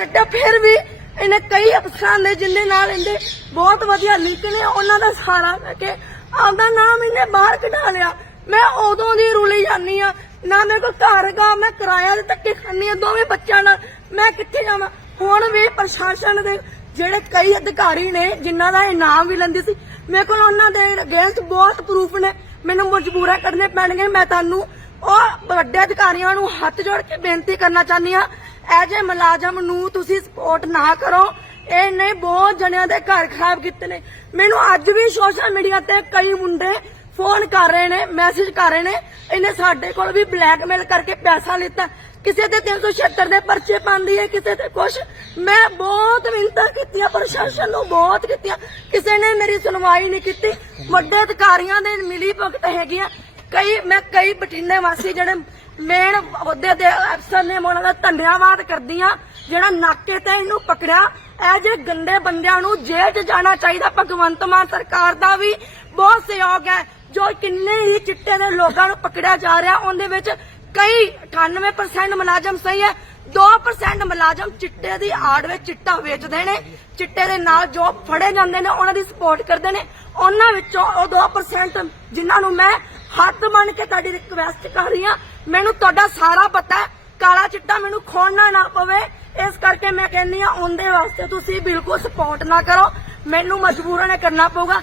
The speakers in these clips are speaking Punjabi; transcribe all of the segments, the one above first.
ਕੱਢਿਆ। ਫਿਰ ਵੀ ਇਹਨੇ ਕਈ ਅਫਸਰਾਂ ਨੇ ਜਿੰਨੇ ਨਾਲ ਇਹਦੇ ਬਹੁਤ ਵਧੀਆ ਲਿੰਕ ਨੇ, ਉਹਨਾਂ ਦਾ ਸਹਾਰਾ ਲੈ ਕੇ ਆਪਦਾ ਨਾਮ ਇਹਨੇ ਬਾਹਰ ਕਢਾ ਲਿਆ। ਮੈਂ ਉਦੋਂ ਦੀ ਰੁਲੀ ਜਾਂਦੀ ਆ ਨਾ ਮੇਰੇ ਕੋਲ ਘਰ ਹੈਗਾ, ਮੈਂ ਕਿਰਾਇਆ ਦੇ ਧੱਕੇ ਖਾਂਦੀ ਆ ਦੋਵੇਂ ਬੱਚਿਆਂ ਨਾਲ ਮੈਂ ਕਿੱਥੇ ਜਾਵਾਂ? ਹੁਣ ਵੀ ਪ੍ਰਸ਼ਾਸਨ ਦੇ ਜਿਹੜੇ ਕਈ ਅਧਿਕਾਰੀ ਨੇ, ਜਿਨ੍ਹਾਂ ਦਾ ਇਨਾਮ ਵੀ ਲੈਂਦੀ ਸੀ, ਮੇਰੇ ਕੋਲ ਉਹਨਾਂ ਦੇ ਅਗੇਂਸਟ ਬਹੁਤ ਪ੍ਰੂਫ ਨੇ। ਮੈਨੂੰ ਮਜਬੂਰਾ ਕਰਨੇ ਪੈਣਗੇ। ਮੈਂ ਤੁਹਾਨੂੰ ਉਹ ਵੱਡੇ ਅਧਿਕਾਰੀਆਂ ਨੂੰ ਹੱਥ ਜੋੜ ਕੇ ਬੇਨਤੀ ਕਰਨਾ ਚਾਹੁੰਦੀ ਆ ਐਜ ਏ ਮੁਲਾਜ਼ਮ ਨੂੰ ਤੁਸੀਂ ਸਪੋਰਟ ਨਾ ਕਰੋ ਇਹਨੇ ਬਹੁਤ ਜਣਿਆਂ ਦੇ ਘਰ ਖਰਾਬ ਕੀਤੇ ਨੇ। ਮੈਨੂੰ ਅੱਜ ਵੀ ਸੋਸ਼ਲ ਮੀਡੀਆ ਤੇ ਕਈ ਮੁੰਡੇ ਫੋਨ ਕਰ ਰਹੇ ਨੇ ਮੈਸੇਜ ਕਰ ਰਹੇ ਨੇ, ਇਹਨੇ ਸਾਡੇ ਕੋਲ ਵੀ ਬਲੈਕਮੇਲ ਕਰਕੇ ਪੈਸਾ ਲਿੱਤਾ। ਕਿਸੇ ਤੇ 376 ਦੇ ਪਰਚੇ ਪਾਉਂਦੀ ਹੈ, ਕਿਸੇ ਤੇ ਕੁਛ। ਮੈਂ ਬਹੁਤ ਮਿੰਨਤਾਂ ਕੀਤੀਆਂ, ਪ੍ਰਸ਼ਾਸਨ ਨੂੰ ਬਹੁਤ ਕੀਤੀਆਂ। ਕਿਸੇ ਨੇ ਮੇਰੀ ਸੁਣਵਾਈ ਨਹੀਂ ਕੀਤੀ। ਵੱਡੇ ਅਧਿਕਾਰੀਆਂ ਦੇ ਮਿਲੀ ਭਗਤ ਹੈਗੀਆਂ। ਕਈ, ਮੈਂ ਕਈ ਬਠਿੰਡੇ ਵਾਸੀ ਜਿਹੜੇ ਮੇਨ ਅਹੁਦੇ ਦੇ ਅਫਸਰ ਨੇ ਮੈਂ ਉਹਨਾਂ ਦਾ ਧੰਨਵਾਦ ਕਰਦੀ ਆ ਜਿਹੜਾ ਨਾਕੇ ਤੇ ਇਹਨੂੰ ਪਕੜਿਆ। ਇਹ ਜੇ ਗੰਦੇ ਬੰਦਿਆਂ ਨੂੰ ਜੇਲ੍ਹ 'ਚ ਜਾਣਾ ਚਾਹੀਦਾ, ਭਗਵੰਤ ਮਾਨ ਸਰਕਾਰ ਦਾ ਵੀ ਬਹੁਤ ਸਹਿਯੋਗ ਹੈ। ਜੋ ਕਿੰਨੇ ਹੀ ਚਿੱਟੇ ਦੇ ਲੋਕਾਂ ਨੂੰ ਪਕੜਿਆ ਜਾ ਰਿਹਾ, ਉਹਦੇ ਵਿੱਚ ਕਈ 98% ਮੁਲਾਜ਼ਮ ਸਹੀ ਹੈ। 2% ਮੁਲਾਜ਼ਮ ਚਿੱਟੇ ਦੀ ਆੜ ਵਿੱਚ ਚਿੱਟਾ ਵੇਚਦੇ ਨੇ, ਚਿੱਟੇ ਦੇ ਨਾਲ ਜੋ ਫੜੇ ਜਾਂਦੇ ਨੇ, ਉਹਨਾਂ ਦੀ ਸਪੋਰਟ ਕਰਦੇ ਨੇ। ਉਹਨਾਂ ਵਿੱਚੋਂ ਉਹ 2% ਜਿਨ੍ਹਾਂ ਨੂੰ ਮੈਂ ਹੱਥ ਬਣ ਕੇ ਤੁਹਾਡੀ ਰਿਕਵੈਸਟ ਕਰ ਰਹੀ ਹਾਂ, ਮੈਨੂੰ ਤੁਹਾਡਾ ਸਾਰਾ ਪਤਾ ਕਾਲਾ ਚਿੱਟਾ ਮੈਨੂੰ ਖੋਣਾ ਨਾ ਪਵੇ। ਇਸ ਕਰਕੇ ਮੈਂ ਕਹਿੰਦੀ ਆ ਉਹਦੇ ਵਾਸਤੇ ਤੁਸੀਂ ਬਿਲਕੁਲ ਸਪੋਰਟ ਨਾ ਕਰੋ। ਮੈਨੂੰ ਮਜਬੂਰਨ ਕਰਨਾ ਪਊਗਾ।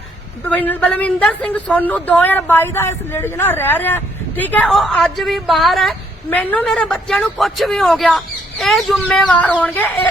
ਬਲਵਿੰਦਰ ਸਿੰਘ ਸੋਨੂ 2022 ਦਾ ਇਸ ਲੇਡੀ ਨਾਲ ਰਹਿ ਰਿਹਾ ਠੀਕ ਹੈ, ਉਹ ਅੱਜ ਵੀ ਬਾਹਰ ਹੈ। ਮੈਨੂੰ ਮੇਰੇ ਬੱਚਿਆਂ ਨੂੰ ਕੁਝ ਵੀ ਹੋ ਗਿਆ, ਇਹ ਜ਼ਿੰਮੇਵਾਰ ਹੋਣਗੇ, ਇਹ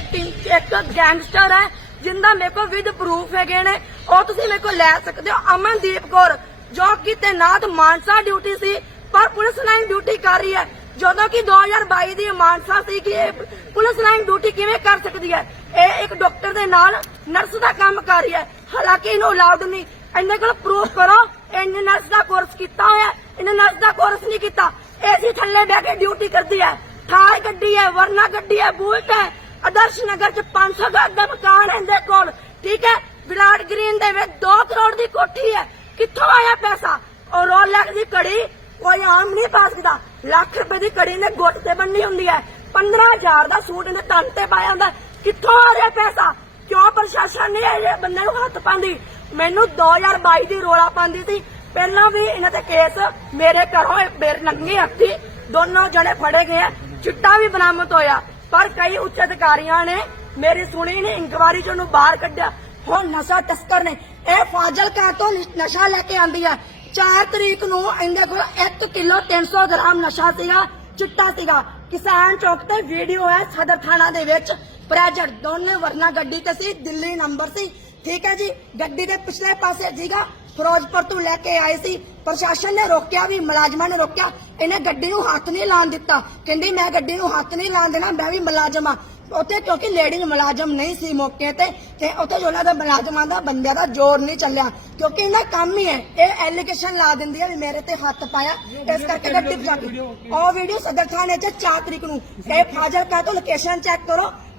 ਇੱਕ ਗੈਂਗਸਟਰ ਹੈ, ਜਿੰਦਾ ਮੇਰੇ ਕੋਲ ਵਿਦ ਪ੍ਰੂਫ ਹੈਗੇ ਨੇ, ਉਹ ਤੁਸੀਂ ਮੇਰੇ ਕੋਲ ਲੈ ਸਕਦੇ ਹੋ। ਅਮਨਦੀਪ ਕੌਰ, ਜੋ ਕਿ ਤੈਨਾਤ ਮਾਨਸਾ ਡਿਊਟੀ ਸੀ, ਪਰ ਪੁਲਿਸ ਲਾਈਨ ਡਿਊਟੀ ਕਰ ਰਹੀ ਹੈ। ਜਦੋਂ ਕਿ 2022 ਦੀ ਮਾਨਸਾ ਸੀ ਕਿ ਇਹ ਪੁਲਿਸ ਲਾਈਨ ਡਿਊਟੀ ਕਿਵੇਂ ਕਰ ਸਕਦੀ ਹੈ? ਇਹ ਇੱਕ ਡਾਕਟਰ ਦੇ ਨਾਲ ਨਰਸ ਦਾ ਕੰਮ ਕਰ ਰਹੀ ਹੈ। ਹਾਲਾਂਕਿ ਇਹਨੂੰ ਅਲਾਉਡ ਨਹੀਂ। ਇਹਨੇ ਕੋਲ ਪ੍ਰੂਫ ਕਰੋ। ਇਹਨੇ ਨਰਸ ਦਾ ਕੋਰਸ ਕੀਤਾ ਹੋਇਆ। ਇਹਨੇ ਨਰਸ ਦਾ ਕੋਰਸ ਨਹੀਂ ਕੀਤਾ। ਏਸੀ ਥੱਲੇ ਬਹਿ ਕੇ ਡਿਊਟੀ ਕਰਦੀ ਹੈ ਥਾਰ ਗੱਡੀ ਹੈ ਵਰਨਾ ਗੱਡੀ ਹੈ ਬੁਲਟ ਹੈ ਆਦਰਸ਼ ਨਗਰ ਚ 500 ਗਜ ਦਾ ਮਕਾਨ ਹੈ ਇਹਦੇ ਕੋਲ। ਠੀਕ ਹੈ? ਵਿਰਾਟ ਗ੍ਰੀਨ ਦੇ ਵਿੱਚ 2 ਕਰੋੜ ਦੀ ਕੋਠੀ ਹੈ। ਕਿੱਥੋਂ ਆਇਆ ਪੈਸਾ? ਔਰ ਰੋਲੈਕਸ ਦੀ ਕੜੀ ਕੋਈ ਆਮ ਨਹੀਂ ਪਾ ਸਕਦਾ। ਲੱਖ ਰੁਪਏ ਦੀ ਘੜੀ ਨੇ ਗੁੱਟ ਤੇ ਬੰਨੀ ਹੁੰਦੀ ਹੈ। 15000 ਦਾ ਸੂਟ ਇਹਨੇ ਤਨ ਤੇ ਪਾਇਆ ਹੁੰਦਾ ਕਿੱਥੋਂ ਆ ਰਿਹਾ ਪੈਸਾ? ਕਿਉਂ ਪ੍ਰਸ਼ਾਸਨ ਨੇ ਇਹ ਬੰਦੇ ਨੂੰ ਹੱਥ ਪਾਉਂਦੀ? ਮੈਨੂੰ 2022 ਦੀ ਰੋਲਾ ਪਾਉਂਦੀ ਸੀ। ਪਹਿਲਾਂ ਵੀ ਇਹਨਾਂ ਦੇ ਕੇਸ ਮੇਰੇ ਘਰੋਂ ਇਹ ਬੇਰ ਨੰਗੇ ਹੱਥੀ ਦੋਨੋਂ ਜਣੇ ਫੜੇ ਗਏ ਚਿੱਟਾ ਵੀ ਬਰਾਮਦ ਹੋਇਆ, ਪਰ ਕਈ ਉੱਚ ਅਧਿਕਾਰੀਆਂ ਨੇ ਮੇਰੀ ਸੁਣੀ ਨਹੀਂ, ਇਨਕੁਆਰੀ ਚ ਉਹਨੂੰ ਬਾਹਰ ਕੱਢਿਆ। ਹੁਣ ਨਸ਼ਾ ਤਸਕਰ ਨੇ, ਇਹ ਫਾਜ਼ਲ ਕਾ ਤੋਂ ਨਸ਼ਾ ਲੈ ਕੇ ਆਂਦੀ ਹੈ 4 ਤਰੀਕ ਨੂੰ ਇਹਦੇ ਕੋਲ 1 ਕਿਲੋ 300 ਗ੍ਰਾਮ ਨਸ਼ਾ ਸੀਗਾ, ਚਿੱਟਾ ਸੀਗਾ। ਕਿਸਾਨ ਚੌਕ ਤੇ ਵੀਡੀਓ ਹੈ ਸਦਰ ਥਾਣਾ ਦੇ ਵਿੱਚ। ਪ੍ਰੈਜੈਂਟ ਦੋਨੇ ਵਰਨਾ ਗੱਡੀ ਤੇ ਸੀ, ਦਿੱਲੀ ਨੰਬਰ ਸੀ। ਠੀਕ ਹੈ ਜੀ, ਗੱਡੀ ਦੇ ਪਿਛਲੇ ਪਾਸੇ ਸੀਗਾ। ਫਿਰੋਜ਼ਪੁਰ ਤੋਂ ਲੈ ਕੇ ਆਏ ਸੀ। ਪ੍ਰਸ਼ਾਸਨ ਨੇ ਰੋਕਿਆ ਵੀ ਮੁਲਾਜ਼ਮਾਂ ਨੇ ਰੋਕਿਆ। ਇਹਨੇ ਗੱਡੀ ਨੂੰ ਹੱਥ ਨਹੀਂ ਲਾਉਣ ਦਿੱਤਾ। ਕਹਿੰਦੀ ਮੈਂ ਗੱਡੀ ਨੂੰ ਹੱਥ ਨਹੀਂ ਲਾਉਣ ਦੇਣਾ ਮੈਂ ਵੀ ਮੁਲਾਜ਼ਮ ਆ ਉੱਥੇ ਕਿਉਂਕਿ ਲੇਡੀ ਮੁਲਾਜ਼ਮ ਨਹੀਂ ਸੀ ਮੌਕੇ ਤੇ ਤੇ ਉੱਥੇ ਜੋ ਉਹਨਾਂ ਦਾ ਮੁਲਾਜ਼ਮਾਂ ਦਾ ਬੰਦਿਆਂ ਦਾ ਜ਼ੋਰ ਨਹੀਂ ਚੱਲਿਆ। ਕਿਉਂਕਿ ਇਹਨਾਂ ਕੰਮ ਹੀ ਹੈ। ਇਹ ਐਲੀਗੇਸ਼ਨ ਲਾ ਦਿੰਦੀ ਹੈ ਵੀ ਮੇਰੇ ਤੇ ਹੱਥ ਪਾਇਆ। ਇਸ ਕਰਕੇ ਗੱਡੀ ਪਜਾ ਕੇ ਉਹ ਵੀਡੀਓ ਸਦਰ ਥਾਣੇ 'ਚ 4 ਤਰੀਕ ਨੂੰ। ਇਹ ਫਾਜ਼ਲ ਕਾ ਤੋਂ ਲੋਕੇਸ਼ਨ ਚੈੱਕ ਕਰੋ।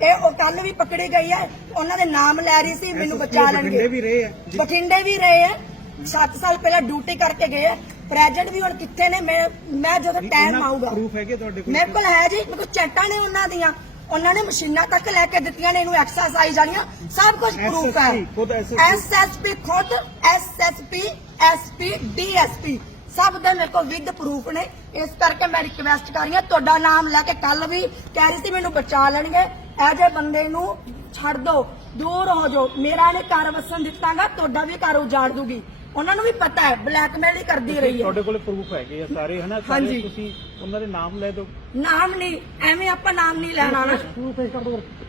ਇਹ ਉਹ ਕੱਲ ਵੀ ਪਕੜੀ ਗਈ ਹੈ। ਉਹਨਾਂ ਦੇ ਨਾਮ ਲੈ ਰਹੀ ਸੀ ਮੈਨੂੰ ਬਚਾ ਬਠਿੰਡੇ ਲੈਣਗੇ ਵੀ ਰਹੇ ਆ ਬਠਿੰਡੇ ਵੀ ਰਹੇ ਆ 7 ਸਾਲ ਪਹਿਲਾਂ ਡਿਊਟੀ ਕਰਕੇ ਗਏ ਆ ਪ੍ਰੈਜ਼ੈਂਟ ਵੀ ਹੁਣ ਕਿੱਥੇ ਨੇ ਮੈਂ ਮੈਂ ਜਦੋਂ ਟਾਈਮ ਆਊਗਾ। ਪ੍ਰੂਫ ਹੈਗੇ ਤੁਹਾਡੇ ਕੋਲ? ਮੇਰੇ ਕੋਲ ਹੈ ਜੀ ਮੇਰੇ ਕੋਲ ਚੈਟਾਂ ਨੇ ਉਹਨਾਂ ਦੀਆਂ। ਉਹਨਾਂ ਨੇ ਮਸ਼ੀਨਾਂ ਤੱਕ ਲੈ ਕੇ ਦਿੱਤੀਆਂ ਨੇ ਇਹਨੂੰ ਐਕਸਰਸਾਈਜ਼ ਵਾਲੀਆਂ। ਸਭ ਕੁਝ ਪ੍ਰੂਫ ਹੈ। ਐਸਐਸਪੀ ਖੁਦ ਐਸਐਸਪੀ ਐਸਪੀ ਡੀਐਸਪੀ ਸਭ ਦੇ ਮੇਰੇ ਕੋਲ ਵਿਦ ਪ੍ਰੂਫ ਨੇ। ਇਸ ਕਰਕੇ ਮੈਂ ਰਿਕਵੈਸਟ ਕਰ ਰਹੀ ਹਾਂ ਤੁਹਾਡਾ ਨਾਮ ਲੈ ਕੇ ਕੱਲ ਵੀ ਕਹਿ ਰਹੀ ਸੀ ਮੈਨੂੰ ਬਚਾ ਲੈਣਗੇ। ਇਹ ਜੇ ਬੰਦੇ ਨੂੰ ਛੱਡ ਦਿਓ ਦੂਰ ਹੋ ਜਾਓ। ਮੇਰਾ ਨੇ ਘਰ ਵਸਣ ਦਿੱਤਾਗਾ ਤੁਹਾਡਾ ਵੀ ਘਰ ਉਜਾੜ ਦੂਗੀ। ਉਹਨਾਂ ਨੂੰ ਵੀ ਪਤਾ ਹੈ ਬਲੈਕਮੇਲ ਹੀ ਕਰਦੀ ਰਹੀ ਹੈ। ਤੁਹਾਡੇ ਕੋਲੇ ਪ੍ਰੂਫ ਹੈਗੇ ਆ ਸਾਰੇ ਹਨਾ? ਸਾਰੇ ਹਾਂਜੀ। ਤੁਸੀਂ ਉਹਨਾਂ ਦੇ ਨਾਮ ਲੈ ਦਿਓ। ਨਾਮ ਨਹੀਂ ਐਵੇਂ ਆਪਾਂ ਨਾਮ ਨਹੀਂ ਲੈਣਾ ਨਾ।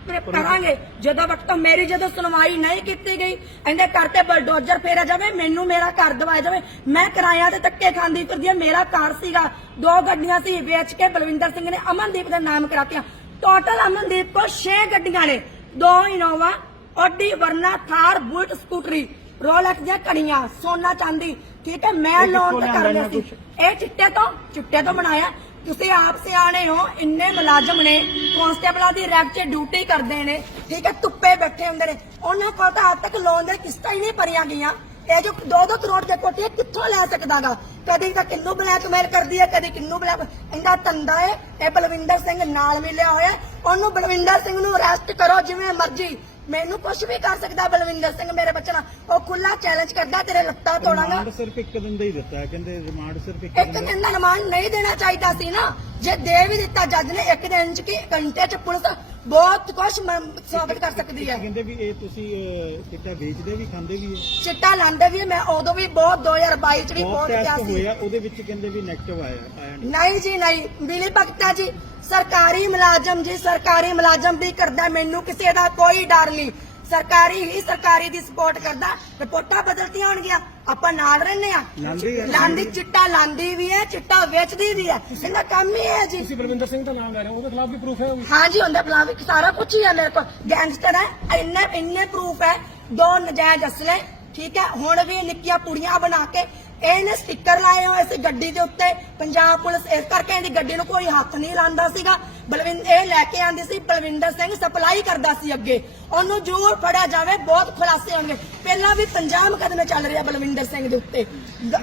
ਫਿਰ ਕਰਾਂਗੇ। ਜਦੋਂ ਵਕਤ ਮੇਰੀ ਜਦੋਂ ਸੁਣਵਾਈ ਨਹੀਂ ਕੀਤੀ ਗਈ ਇਹਦੇ ਘਰ ਤੇ ਬਲਡੋਜ਼ਰ ਫੇਰਿਆ ਜਾਵੇ ਮੈਨੂੰ ਮੇਰਾ ਘਰ ਦਵਾਇਆ ਜਾਵੇ। ਮੈਂ ਕਿਰਾਇਆ ਤੇ ਧੱਕੇ ਖਾਂਦੀ ਫਿਰਦੀ ਹਾਂ ਮੇਰਾ ਘਰ ਸੀਗਾ। ਦੋ ਗੱਡੀਆਂ ਸੀ ਵੇਚ ਕੇ ਬਲਵਿੰਦਰ ਸਿੰਘ ਨੇ ਅਮਨਦੀਪ ਦਾ ਨਾਮ ਕਰਾਤੀਆਂ। ਟੋਟਲ ਅਮਨਦੀਪ ਕੋਲ 6 ਗੱਡੀਆਂ ਨੇ। ਦੋ Innova Audi Verna Thar Bullet scooty Rolex ਦੀਆਂ ਕੜੀਆਂ ਸੋਨਾ ਚਾਂਦੀ। ਠੀਕ ਹੈ ਮੈਂ ਲੋਨ ਤੇ ਕਰ ਲਿਆ ਸੀ। ਇਹ ਚਿੱਟੇ ਤੋਂ ਚਿੱਟੇ ਤੋਂ ਬਣਾਇਆ। ਤੁਸੀਂ ਆਪ ਸਿਆਣੇ ਹੋ ਇੰਨੇ ਮੁਲਾਜ਼ਮ ਨੇ। ਕਾਂਸਟੇਬਲਾਂ ਦੀ ਰੈਕ 'ਚ ਡਿਊਟੀ ਕਰਦੇ ਨੇ। ਠੀਕ ਹੈ ਧੁੱਪੇ ਬੈਠੇ ਹੁੰਦੇ ਨੇ। ਉਹਨਾਂ ਕੋਲ ਤਾਂ ਅੱਜ ਤੱਕ ਲੋਨ ਦੇ ਕਿਸ਼ਤਾਂ ਹੀ ਨਹੀਂ ਭਰੀਆਂ ਗਈਆਂ। ਇਹ ਜੋ 2-2 ਕਰੋੜ ਦੇ ਹੈ, ਕਿੱਥੋਂ ਲੈ ਸਕਦਾਗਾ? ਕਦੀ ਤਾਂ ਕਿੰਨੂੰ ਬਲੈਕਮੇਲ ਕਰਦੀ ਹੈ ਕਦੀ ਕਿੰਨੂੰ ਬਲੈਕ ਇਹਦਾ ਧੰਦਾ ਹੈ ਇਹ ਬਲਵਿੰਦਰ ਸਿੰਘ ਨਾਲ ਮਿਲਿਆ ਹੋਇਆ। ਉਹਨੂੰ ਬਲਵਿੰਦਰ ਸਿੰਘ ਨੂੰ ਅਰੈਸਟ ਕਰੋ ਜਿਵੇਂ ਮਰਜ਼ੀ। ਮੈਨੂੰ ਕੁਝ ਵੀ ਕਰ ਸਕਦਾ ਬਲਵਿੰਦਰ ਸਿੰਘ ਮੇਰੇ ਬੱਚੇ ਨਾਲ। ਉਹ ਖੁੱਲਾ ਚੈਲੰਜ ਕਰਦਾ ਤੇਰੇ ਲੱਤਾਂ ਤੋੜਾਂਗਾ। ਰਿਮਾਂਡ ਸਿਰਫ ਇੱਕ ਦਿਨ ਦਾ ਹੀ ਦਿੱਤਾ ਕਹਿੰਦੇ ਰਿਮਾਂਡ ਸਿਰਫ ਇੱਕ ਇੱਕ ਦਿਨ ਦਾ। ਦਿਨ ਦਾ ਰਿਮਾਂਡ ਨਹੀਂ ਦੇਣਾ ਚਾਹੀਦਾ ਸੀ ਨਾ। ਜੇ ਦੇ ਵੀ ਦਿੱਤਾ ਜੱਜ ਨੇ ਇੱਕ ਦਿਨ ਚ ਕੀ ਘੰਟੇ ਚ ਪੁਲਿਸ ਬਹੁਤ ਕੁਝ ਸਾਬਤ ਕਰ ਸਕਦੀ ਹੈ। ਕਹਿੰਦੇ ਵੀ ਇਹ ਤੁਸੀਂ ਅਹ, ਚਿੱਟਾ ਵੇਚਦੇ ਵੀ ਖਾਂਦੇ ਵੀ ਹੈ? ਚਿੱਟਾ ਲਾਂਦੇ ਵੀ ਮੈਂ ਉਦੋਂ ਵੀ ਬਹੁਤ 2022 ਚ ਵੀ ਬਹੁਤ ਗਿਆ ਟੈਸਟ ਸੀ। ਹੋਇਆ ਉਹਦੇ ਵਿੱਚ ਕਹਿੰਦੇ ਵੀ 네ਗੇਟਿਵ ਆਇਆ ਆਇਆ ਨਹੀਂ। ਨਹੀਂ ਜੀ ਨਹੀਂ। ਬਿਲੀ ਭਗਤਾ ਜੀ ਸਰਕਾਰੀ ਮੁਲਾਜ਼ਮ ਜੀ ਸਰਕਾਰੀ ਮੁਲਾਜ਼ਮ ਵੀ ਕਰਦਾ ਮੈਨੂੰ ਕਿਸੇ ਦਾ ਕੋਈ ਡਰ ਨਹੀਂ। ਸਰਕਾਰੀ ਹੀ ਸਰਕਾਰੀ ਦੀ ਸਪੋਰਟ ਕਰਦਾ ਰਿਪੋਰਟਾਂ ਬਦਲਤੀਆਂ ਹੋਣਗੀਆਂ। ਆਪਾਂ ਨਾਲ ਰਹਿੰਦੇ ਆ ਲਾਂਦੀ ਚਿੱਟਾ ਲਾਂਦੀ ਵੀ ਹੈ ਚਿੱਟਾ ਵੇਚਦੀ ਵੀ ਹੈ। ਇਹਦਾ ਕੰਮ ਹੀ ਹੈ ਜੀ। ਤੁਸੀਂ ਬਲਵਿੰਦਰ ਸਿੰਘ ਦਾ ਨਾਮ ਲੈ ਰਹੇ ਹੋ ਉਹਦੇ ਖਿਲਾਫ ਵੀ ਪ੍ਰੂਫ ਹੈ ਹਾਂ ਜੀ ਹੁੰਦਾ ਬਲਾ ਵੀ ਸਾਰਾ ਕੁਝ ਹੀ ਹੈ ਮੇਰੇ ਕੋਲ। ਗੈਂਗਸਟਰ ਹੈ ਇੰਨੇ ਇੰਨੇ ਪ੍ਰੂਫ ਹੈ। ਦੋ ਨਜਾਇਜ਼ ਅਸਲੇ ਠੀਕ ਹੈ? ਹੁਣ ਵੀ ਨਿੱਕੀਆਂ ਕੁੜੀਆਂ ਬਣਾ ਕੇ ਇਹਨੇ ਸਟicker ਲਾਏ ਹੋਏ ਸੀ ਗੱਡੀ ਦੇ ਉੱਤੇ। ਪੰਜਾਬ ਪੁਲਿਸ ਇਸ ਕਰਕੇ ਇਹਦੀ ਗੱਡੀ ਨੂੰ ਕੋਈ ਹੱਥ ਨਹੀਂ ਲਾਉਂਦਾ ਸੀਗਾ। ਬਲਵਿੰਦ ਇਹ ਲੈ ਕੇ ਆਂਦੀ ਸੀ ਬਲਵਿੰਦਰ ਸਿੰਘ ਸਪਲਾਈ ਕਰਦਾ ਸੀ ਅੱਗੇ। ਉਹਨੂੰ ਜ਼ਰੂਰ ਫੜਿਆ ਜਾਵੇ ਬਹੁਤ ਖੁਲਾਸੇ ਹੋਣਗੇ। ਪਹਿਲਾਂ ਵੀ 50 ਮੁਕੱਦਮੇ ਚੱਲ ਰਹੇ ਬਲਵਿੰਦਰ ਸਿੰਘ ਦੇ ਉੱਤੇ।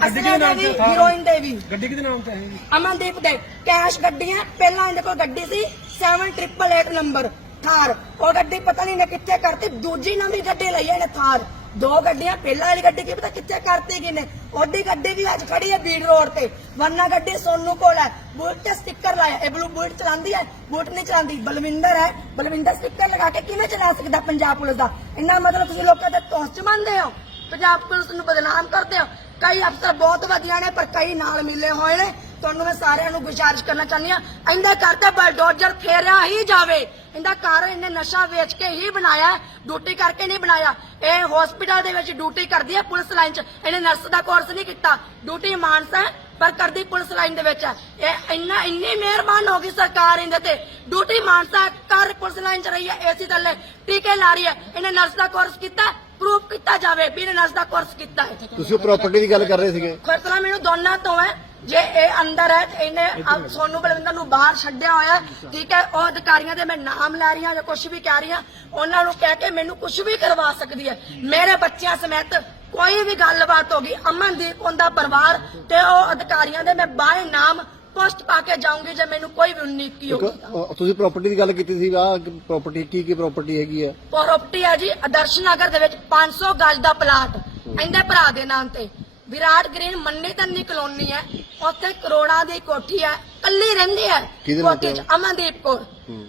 ਅਸਲੇ ਦੇ ਵੀ ਹੀਰੋਇਨ ਦੇ ਵੀ ਗੱਡੀ ਕਿਹਦੇ ਨਾਮ ਤੇ ਹੈ? ਅਮਨਦੀਪ ਦੇ। ਕੈਸ਼ ਗੱਡੀਆਂ ਪਹਿਲਾਂ ਇਹਦੇ ਕੋਲ ਗੱਡੀ ਸੀ 7888 ਨੰਬਰ ਥਾਰ। ਉਹ ਗੱਡੀ ਪਤਾ ਨਹੀਂ ਨੇ ਕਿੱਥੇ ਕਰਤੀ ਦੂਜੀ ਨਵੀਂ ਗੱਡੀ ਲਈ ਇਹਨੇ ਥਾਰ। ਦੋ ਗੱਡੀਆਂ, ਪਹਿਲਾਂ ਵਾਲੀ ਗੱਡੀ ਕੀ ਪਤਾ ਕਿੱਥੇ ਕਰਤੀ ਗਈ ਉਹਦੀ ਗੱਡੀ ਵੀ ਅੱਜ ਖੜੀ ਹੈ ਬੀੜ ਰੋਡ ਤੇ। ਵਰਨਾ ਗੱਡੀ ਸੋਨੂ ਕੋਲ ਹੈ। ਬੁਲਟ ਤੇ ਸਟicker ਲਾਇਆ। ਇਹ ਬਲੂ ਬੁਲਟ ਚਲਾਉਂਦੀ ਹੈ? ਬੁਲਟ ਨਹੀਂ ਚਲਾਉਂਦੀ। ਬਲਵਿੰਦਰ ਹੈ। ਬਲਵਿੰਦਰ ਸਟicker ਲਗਾ ਕੇ ਕਿਵੇਂ ਚਲਾ ਸਕਦਾ ਪੰਜਾਬ ਪੁਲਿਸ ਦਾ? ਇੰਨਾ ਮਤਲਬ ਤੁਸੀਂ ਲੋਕਾਂ ਦੇ ਤੋਸ ਚ ਮੰਨਦੇ ਹੋ? ਪੰਜਾਬ ਪੁਲਿਸ ਨੂੰ ਬਦਨਾਮ ਕਰਦੇ ਹੋ? ਕਈ ਅਫਸਰ ਬਹੁਤ ਵਧੀਆ ਨੇ, ਪਰ ਕਈ ਨਾਲ ਮਿਲੇ ਹੋਏ ਨੇ। ਤੁਹਾਨੂੰ ਮੈਂ ਸਾਰਿਆਂ ਨੂੰ ਗੁਜ਼ਾਰਿਸ਼ ਕਰਨਾ ਚਾਹੁੰਦੀ ਆ ਇਹਦਾ ਕਰਕੇ ਬਲਡੋਜ਼ਰ ਫੇਰਿਆ ਹੀ ਜਾਵੇ। ਇਹਦਾ ਘਰ ਇਹਨੇ ਨਸ਼ਾ ਵੇਚ ਕੇ ਹੀ ਬਣਾਇਆ ਡਿਊਟੀ ਕਰਕੇ ਨਹੀਂ ਬਣਾਇਆ। ਇਹ ਹਸਪੀਟਲ ਦੇ ਵਿੱਚ ਡਿਊਟੀ ਕਰਦੀ ਹੈ ਪੁਲਿਸ ਲਾਈਨ 'ਚ। ਇਹਨੇ ਨਰਸ ਦਾ ਕੋਰਸ ਨਹੀਂ ਕੀਤਾ। ਡਿਊਟੀ ਮਾਨਸਾ ਪਰ ਕਰਦੀ ਪੁਲਿਸ ਲਾਈਨ ਦੇ ਵਿੱਚ ਹੈ। ਇਹ ਇੰਨਾ ਇੰਨੀ ਮਿਹਰਬਾਨ ਹੋ ਗਈ ਸਰਕਾਰ ਇਹਦੇ ਤੇ। ਡਿਊਟੀ ਮਾਨਸਾ ਹੈ, ਕਰ ਪੁਲਿਸ ਲਾਈਨ 'ਚ ਰਹੀ ਹੈ ਏਸੀ ਥੱਲੇ ਟੀਕੇ ਲਾ ਰਹੀ ਹੈ। ਇਹਨੇ ਨਰਸ ਦਾ ਕੋਰਸ ਕੀਤਾ। ਪ੍ਰੂਫ ਕੀਤਾ ਜਾਵੇ ਵੀ ਇਹਨੇ ਨਰਸ ਦਾ ਕੋਰਸ ਕੀਤਾ ਹੈ। ਤੁਸੀਂ ਉਹ ਪ੍ਰਾਪਰਟੀ ਦੀ ਗੱਲ ਕਰ ਰਹੇ ਸੀਗੇ। ਖਤਰਾ ਮੈਨੂੰ ਦੋਨਾਂ ਤੋਂ ਹੈ। ਜੇ ਇਹ ਅੰਦਰ ਹੈ ਤੇ ਇਹਨੇ ਆਪ ਸੋਨੂੰ ਬਲਵਿੰਦਰ ਨੂੰ ਬਾਹਰ ਛੱਡਿਆ ਹੋਇਆ ਹੈ, ਠੀਕ ਹੈ ਉਹ ਅਧਿਕਾਰੀਆਂ ਦੇ ਮੈਂ ਨਾਮ ਲੈ ਰਹੀ ਹਾਂ ਜਾਂ ਕੁਝ ਵੀ ਕਹਿ ਰਹੀ ਹਾਂ ਉਹਨਾਂ ਨੂੰ ਕਹਿ ਕੇ ਮੈਨੂੰ ਕੁਝ ਵੀ ਕਰਵਾ ਸਕਦੀ ਹੈ। ਮੇਰੇ ਬੱਚਿਆਂ ਸਮੇਤ ਕੋਈ ਵੀ ਗੱਲਬਾਤ ਹੋ ਗਈ ਅਮਨਦੀਪ ਉਹਦਾ ਪਰਿਵਾਰ ਤੇ ਉਹ ਅਧਿਕਾਰੀਆਂ ਦੇ ਮੈਂ ਬਾਏ ਨਾਮ ਪੋਸਟ ਪਾ ਕੇ ਜਾਊਂਗੀ ਜੇ ਮੈਨੂੰ ਕੋਈ ਵੀ ਇੱਕ, ਹੋਊਗੀ। ਅ, ਤੁਸੀਂ ਪ੍ਰਾਪਰਟੀ ਦੀ ਗੱਲ ਕੀਤੀ ਸੀ ਆ ਪ੍ਰਾਪਰਟੀ ਕੀ ਕੀ ਪ੍ਰਾਪਰਟੀ ਹੈਗੀ ਆ ਪ੍ਰਾਪਰਟੀ ਹੈ ਜੀ ਆਦਰਸ਼ ਨਗਰ ਦੇ ਵਿੱਚ 500 ਗਜ ਦਾ ਪਲਾਟ ਇਹਦੇ ਭਰਾ ਦੇ ਨਾਮ ਤੇ। ਵਿਰਾਟ ਗ੍ਰੀਨ ਮੰਨੀ ਤੰਨੀ ਕਲੋਨੀ ਹੈ ਉੱਥੇ ਕਰੋੜਾਂ ਦੀ ਕੋਠੀ ਹੈ ਕੱਲੀ ਰਹਿੰਦੀ ਹੈ। ਕਿਹਦੇ ਕੋਠੀ ਤੇ? 'ਚ Amandeep Kaur.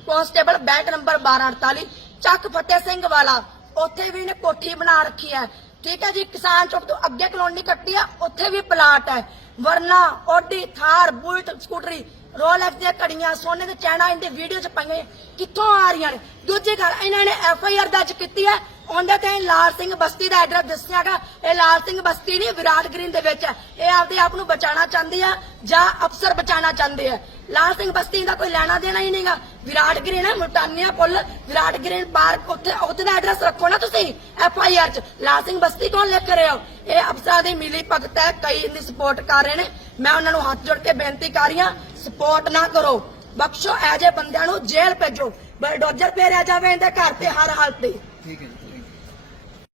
Constable belt number 1248 Chak Fateh Singh ਵਾਲਾ। ਉੱਥੇ ਵੀ ਇਹਨੇ ਕੋਠੀ ਬਣਾ ਰੱਖੀ ਹੈ। ਠੀਕ ਹੈ ਜੀ, ਕਿਸਾਨ ਚੌਕ ਤੋਂ ਅੱਗੇ ਕਲੋਨੀ ਕੱਟੀ ਆ, ਉੱਥੇ ਵੀ ਪਲਾਟ ਹੈ। Verna, Audi, Thar, Bullet, scooty, Rolex ਦੀਆਂ ਘੜੀਆਂ, ਸੋਨੇ ਦੇ ਚੈਨਾ, ਇਹਦੇ ਵੀਡੀਓ ਚ ਪਾਈਆਂ ਕਿੱਥੋਂ ਆ ਰਹੀਆਂ ਨੇ? ਦੂਜੀ ਗੱਲ, ਇਹਨਾਂ ਨੇ ਐਫ ਆਈ ਆਰ ਦਰਜ ਕੀਤੀ ਹੈ। ਉਹਦੇ ਤੇ ਲਾਲ ਸਿੰਘ ਬਸਤੀ ਦਾ ਐਡਰੈਸ ਦੱਸਿਆਗਾ ਇਹ ਲਾਲ ਸਿੰਘ ਬਸਤੀ ਨਹੀਂ, ਵਿਰਾਟ ਗ੍ਰੀਨ ਦੇ ਵਿੱਚ ਹੈ। ਇਹ ਆਪਦੇ ਆਪ ਨੂੰ ਬਚਾਉਣਾ ਚਾਹੁੰਦੀ ਆ ਜਾਂ ਅਫਸਰ ਬਚਾਉਣਾ ਚਾਹੁੰਦੇ ਆ। ਲਾਲ ਸਿੰਘ ਬਸਤੀ ਦਾ ਕੋਈ ਲੈਣਾ ਦੇਣਾ ਹੀ ਨਹੀਂਗਾ। ਵਿਰਾਟ ਗ੍ਰੀਨ ਹੈ, ਮੁਲਤਾਨੀਆ ਪੁੱਲ। ਵਿਰਾਟ ਗ੍ਰੀਨ ਪਾਰਕ ਉੱਥੇ ਉੱਥੇ ਦਾ ਐਡਰੈਸ ਰੱਖੋ ਨਾ ਤੁਸੀਂ ਐਫ ਆਈ ਆਰ ਚ। ਲਾਲ ਸਿੰਘ ਬਸਤੀ ਕੌਣ ਲਿਖ ਰਹੇ? ਹੋ ਇਹ ਅਫਸਰਾਂ ਦੀ ਮਿਲੀ ਭਗਤ ਹੈ, ਕਈ ਇਹਦੀ ਸਪੋਰਟ ਕਰ ਰਹੇ ਨੇ। ਮੈਂ ਉਹਨਾਂ ਨੂੰ ਹੱਥ ਜੋੜ ਕੇ ਬੇਨਤੀ ਕਰ ਰਹੀ ਹਾਂ ਸਪੋਰਟ ਨਾ ਕਰੋ। ਬਖਸ਼ੋ ਐਜੇ ਬੰਦਿਆਂ ਨੂੰ ਜੇਲ੍ਹ ਭੇਜੋ। ਬਲਡੋਜ਼ਰ ਫੇਰਿਆ ਜਾਵੇ ਇਹਦੇ ਘਰ ਤੇ ਹਰ ਹਾਲਤ ਤੇ। ਠੀਕ ਹੈ